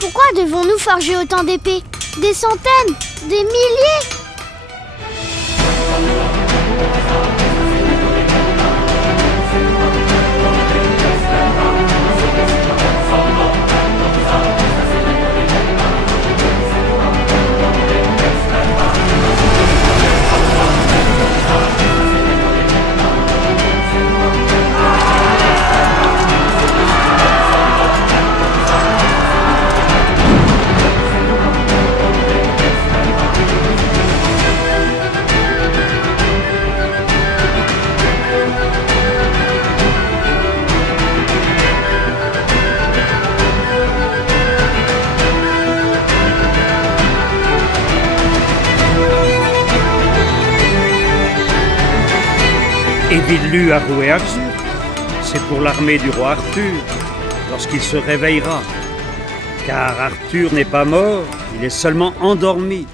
Pourquoi devons-nous forger autant d'épées? Des centaines? Des milliers? Et Villu a roué Arthur. C'est pour l'armée du roi Arthur, lorsqu'il se réveillera. Car Arthur n'est pas mort, il est seulement endormi.